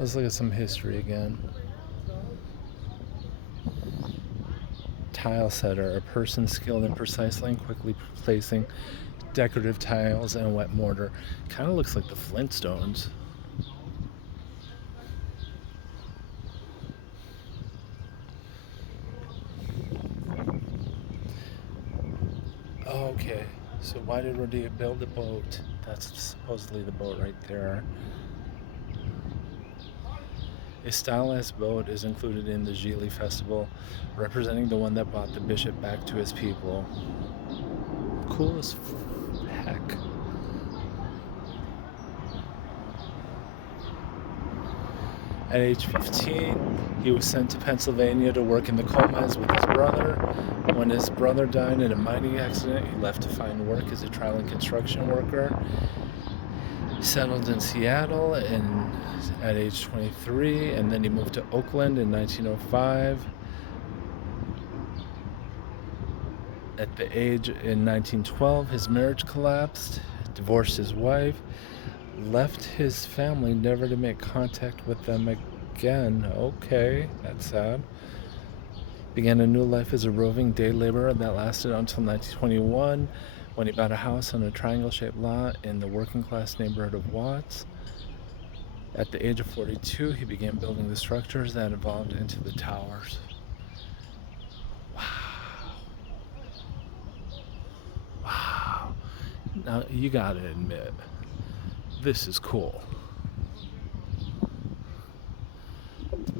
Let's look at some history again. Tile setter, a person skilled in precisely and quickly placing decorative tiles and wet mortar. Kind of looks like the Flintstones. Okay, so why did Rodeo build a boat? That's supposedly the boat right there. A stylized boat is included in the Gili festival, representing the one that brought the bishop back to his people. Cool as heck. At age 15, he was sent to Pennsylvania to work in the coal mines with his brother. When his brother died in a mining accident, he left to find work as a trial and construction worker. He settled in Seattle at age 23, and then he moved to Oakland in 1905. In 1912, his marriage collapsed, divorced his wife, left his family never to make contact with them again. Okay, that's sad. Began a new life as a roving day laborer that lasted until 1921, when he bought a house on a triangle-shaped lot in the working-class neighborhood of Watts. At the age of 42, he began building the structures that evolved into the towers. Wow. Now, you gotta admit, this is cool.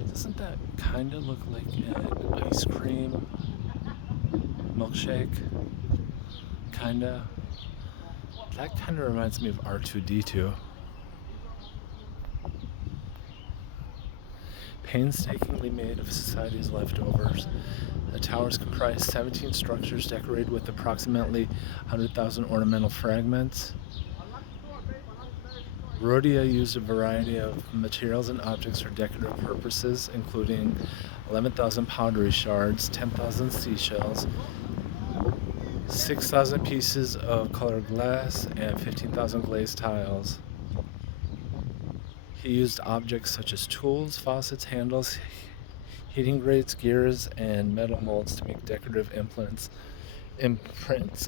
Doesn't that kind of look like an ice cream milkshake? Kinda. That kind of reminds me of R2-D2. Painstakingly made of society's leftovers, the towers comprise 17 structures decorated with approximately 100,000 ornamental fragments. Rhodia used a variety of materials and objects for decorative purposes, including 11,000 pottery shards, 10,000 seashells, 6,000 pieces of colored glass, and 15,000 glazed tiles. He used objects such as tools, faucets, handles, heating grates, gears, and metal molds to make decorative imprints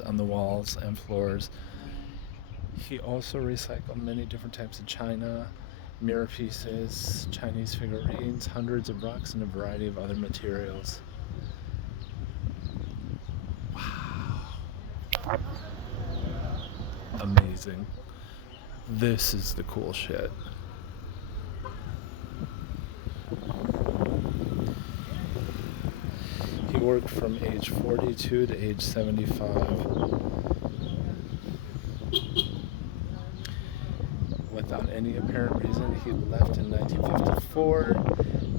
on the walls and floors. He also recycled many different types of china, mirror pieces, Chinese figurines, hundreds of rocks, and a variety of other materials. Wow. Amazing. This is the cool shit. He worked from age 42 to age 75. Without any apparent reason, he left in 1954,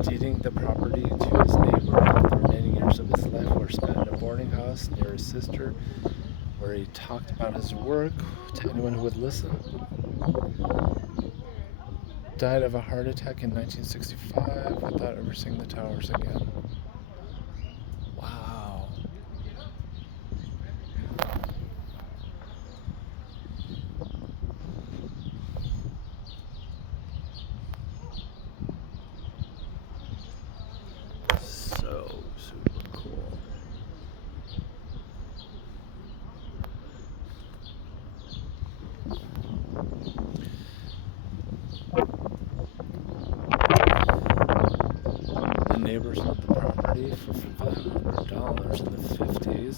deeding the property to his neighbor. The remaining years of his life were spent in a boarding house near his sister, where he talked about his work to anyone who would listen. Died of a heart attack in 1965 without ever seeing the towers again. Wow. So super cool. The neighbors sold the property for $500 in the 50s.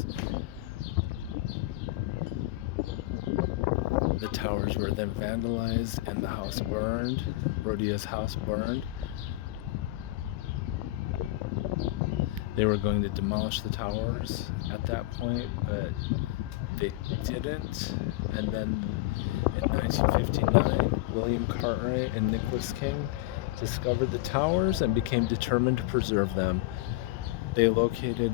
The towers were then vandalized and the house burned. Rhodia's house burned. They were going to demolish the towers at that point, but they didn't. And then in 1959, William Cartwright and Nicholas King discovered the towers and became determined to preserve them. They located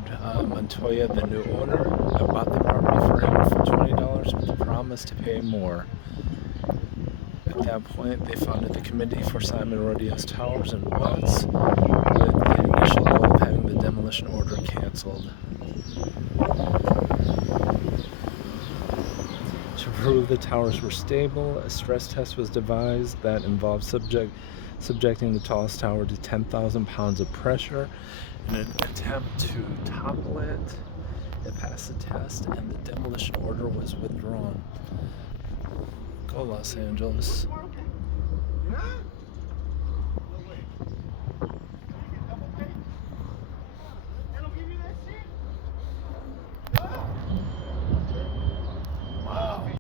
Montoya, the new owner, and bought the property for him for $20 with the promise to pay more. At that point, they founded the Committee for Simon Rhodia's Towers in Watts, with the initial goal of having the demolition order canceled. To prove the towers were stable, a stress test was devised that involved subjecting the tallest tower to 10,000 pounds of pressure in an attempt to topple it. It passed the test, and the demolition order was withdrawn. Go Los Angeles.